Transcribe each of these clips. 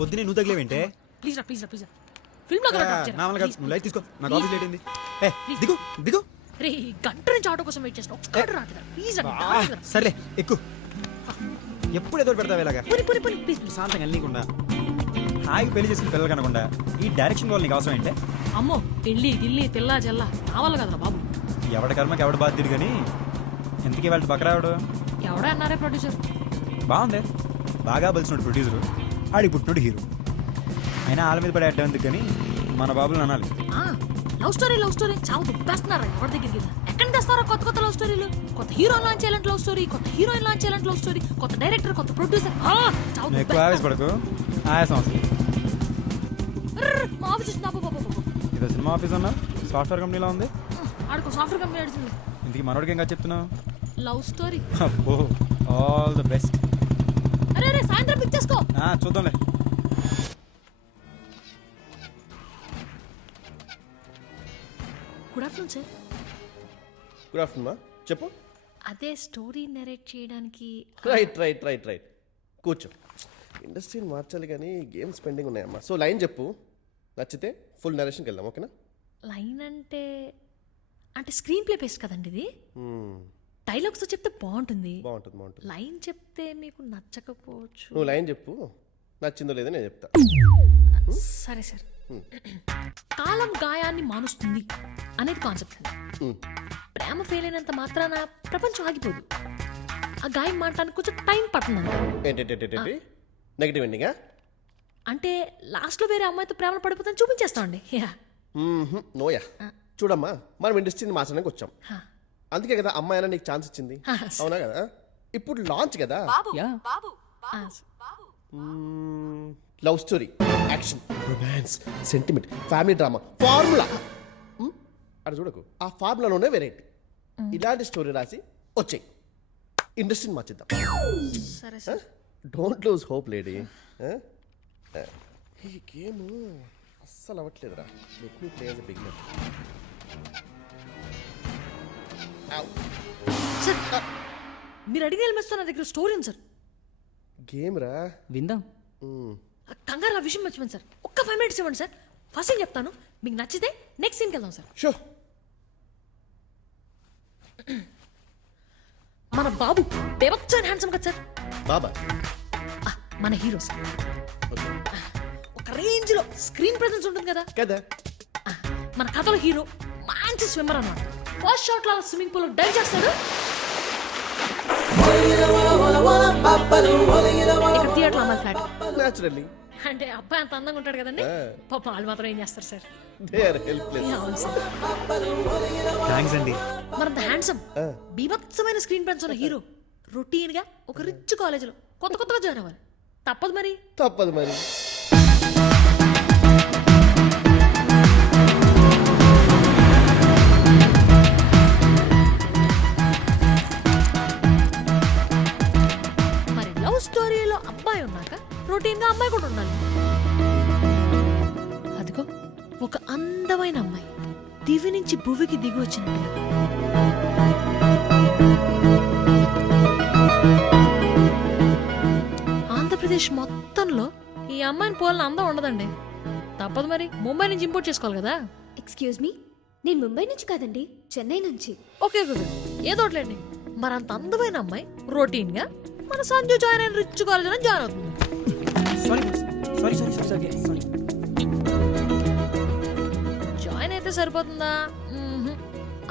పొద్దునే నువ్వు తగిలేవేంటే ప్లీజ్ రా ఫిల్మ్ లో నువ్వు లైట్ తీసుకో నాకు ఆఫీస్ లేట్ అయింది. దిగు దిగు. రే గంట నుంచి ఆటో కోసం వెయిట్ చేస్తావు ఒక్కడు రాట్లేదు ప్లీజ్ సర్లే ఎక్కు. ఎప్పుడు ఎదురు పెడతావు ఇలాగా ప్లీజ్ శాంతంగా వెళ్ళకుండా హాయిగా పెళ్లి చేసుకుని పిల్లలు కనకుండా ఈ డైరెక్షన్ వల్ల నీకు అవసరం ఏంటే? అమ్మో పెళ్ళి గిల్లి పిల్ల జల్ల కావాలి కదరా బాబు. ఎవడ కర్మకి ఎవడ బాధ్యుడు కానీ ఎందుకే వాళ్ళు బకరావుడు ఎవడే అన్నారే ప్రొడ్యూసర్. బాగుంది, బాగా బలిసినోడు ప్రొడ్యూసరు, ఆడికి పుట్టినోడు హీరో. అయినా వాళ్ళ మీద పడే అడ్డం ఎందుకు కానీ మన బాబులు అనాలి. లవ్ స్టోరీ చావు దుబ్బేస్తున్నారా ఎవరి దగ్గరికి ఎక్కడ తెస్తారో కొత్త లవ్ స్టోరీలు. కొత్త హీరో లాంచ్ చేయాలంటే లవ్ స్టోరీ, కొత్త హీరోయిన్ లాంచ్ చేయాలంటే లవ్ స్టోరీ, కొత్త డైరెక్టర్, కొత్త ప్రొడ్యూసర్. ఎక్కువ ఆవేశపడకు, ఆయాసం వస్తుంది. మా ఆఫీస్ ఇదో సినిమా ఆఫీస్ అన్నా సాఫ్ట్వేర్ కంపెనీలో ఉంది. ఆడుకో సాఫ్ట్వేర్ కంపెనీ అడుగుతుంది. ఇంతకీ మనోడికి ఇంకా చెప్తున్నావు? Love story. అబ్బో ఆల్ ద బెస్ట్. అరే సాయంత్రం పిక్ చేసుకో. చూద్దాంలే. Good afternoon sir. Good afternoon. చెప్పు. అదే స్టోరీ నెరేట్ చేయడానికి. రైట్ కూర్చో. ఇండస్ట్రీని మార్చాలి కానీ గేమ్స్ పెండింగ్ ఉన్నాయమ్మా. సో లైన్ చెప్పు, నచ్చితే ఫుల్ నరేషన్కి వెళ్దాం. ఓకేనా? లైన్ అంటే స్క్రీన్ ప్లే బేస్ కదండి ఇది. డైలాగ్స్ చెప్తే బాగుంటుంది. లైన్ చెప్తే మీకు నచ్చకపోవచ్చు. నువ్వు లైన్ చెప్పు, నచ్చిందో లేదో నేను చెప్తా. సరే సార్. కాలం గాయాన్ని మానుస్తుంది అనేది కాన్సెప్ట్ అండి. ప్రేమ ఫెయిల్ అయినంత మాత్రాన ప్రపంచం ఆగిపోదు. ఆ గాయం మాట్లాడానికి కొంచెం టైం పడుతుందండి. ఏంటి నెగటివ్ ఎండింగా? అంటే లాస్ట్ లో వేరే అమ్మాయితో ప్రేమలో పడిపోతాను చూపించేస్తామండి. నోయా. చూడమ్మా, మనం ఇండస్ట్రీని మార్చడానికి వచ్చాం. అందుకే కదా అమ్మాయి అయినా నీకు ఛాన్స్ ఇచ్చింది. అవునా కదా? ఇప్పుడు లాంచ్ కదా. Love story, action, romance, sentiment, family drama, formula. అక్కడ చూడకు, ఆ ఫార్ములాలోనే వెరైటీ. ఇలాంటి స్టోరీ రాసి వచ్చాయి, ఇండస్ట్రీని మార్చిద్దాం. సరే sir. Don't lose hope lady. ఈ గేమ్ అస్సలు అవ్వట్లేదురా. Let me play as a beginner. Sir మీరు అడిగిన ఎలిమెంట్స్ నా దగ్గర స్టోరీ ఉంది సార్. గేమ్ రా, విందాం. కంగారు ఆ విషయం మర్చిపోయింది సార్. ఒక్క 5 minutes ఇవ్వండి సార్. ఫస్ట్ సీన్ చెప్తాను, మీకు నచ్చితే నెక్స్ట్ సీన్కి వెళ్దాం సార్. షో. మన బాబు బేబచ్చ అండ్ హ్యాండ్సమ్ కదా సార్. బాబా మన హీరో సార్. ఒక రేంజ్ లో స్క్రీన్ ప్రెజెన్స్ ఉంటుంది కదా కదా. మన కథలో హీరో మంచి స్విమ్మర్ అన్నమాట. ఫస్ట్ షాట్ లో స్విమ్మింగ్ పూల్ డైవ్ చేస్తాడు. ఇక్కడ థియేటర్ అమ్మాయి ఫ్లాట్. న్యాచురల్లీ. అంటే అబ్బాయి అంత అందంగా ఉంటాడు కదండి. పాప వాళ్ళు మాత్రం ఏం చేస్తారు సార్. They are helpless. అవును సార్. థ్యాంక్స్ అండి. మరంత హ్యాండ్సమ్ బీభత్సమైన స్క్రీన్ ప్రెజెన్స్ ఉన్న హీరో రొటీన్ గా ఒక రిచ్ కాలేజీలో కొత్తగా జాయిన్ అవ్వాలి. తప్పదు మరి. మరి లవ్ స్టోరీలో అబ్బాయి ఉన్నాక రొటీన్ గా అమ్మాయి కూడా ఉండాలి. అదిగో ఒక అందమైన అమ్మాయి దివి నుంచి భువికి దిగి వచ్చినట్టుగా. ఆంధ్రప్రదేశ్ మొత్తంలో ఈ అమ్మాయిని పోలిన అందం ఉండదండి. తప్పదు మరి, ముంబై నుంచి ఇంపోర్ట్ చేసుకోవాలి కదా. ఎక్స్క్యూజ్ మీ, నేను ముంబై నుంచి కాదండి, చెన్నై నుంచి. ఓకే ఏదో ఒకట్లేండి. మరి అంత అందమైన అమ్మాయి రొటీన్ గా మన సంజు జాయిన్ అయిన రిచ్ కాలేజ్ జాయిన్ అవుతుంది. జాయిన్ అయితే సరిపోతుందా?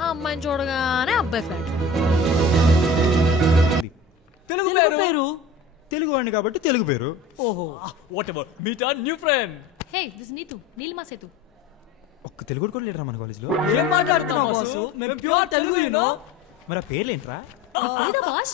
ఆ అమ్మాయిని చూడగానే అబ్బాయి ఫ్లాట్. తెలుగు పేరు తెలుగు వాడిని కాబట్టి తెలుగు పేరు. ఓహో, whatever. Meet our new friend. Hey this Neetu, Neelima Sethu. ఒక్క తెలుగు కూడా లేడరా మన కాలేజ్ లో. ఏం మాట్లాడుతున్నావు బాసు? మేము ప్యూర్ తెలుగు యు నో. మరి ఆ పేర్లేంట్రా? లేదా బాస్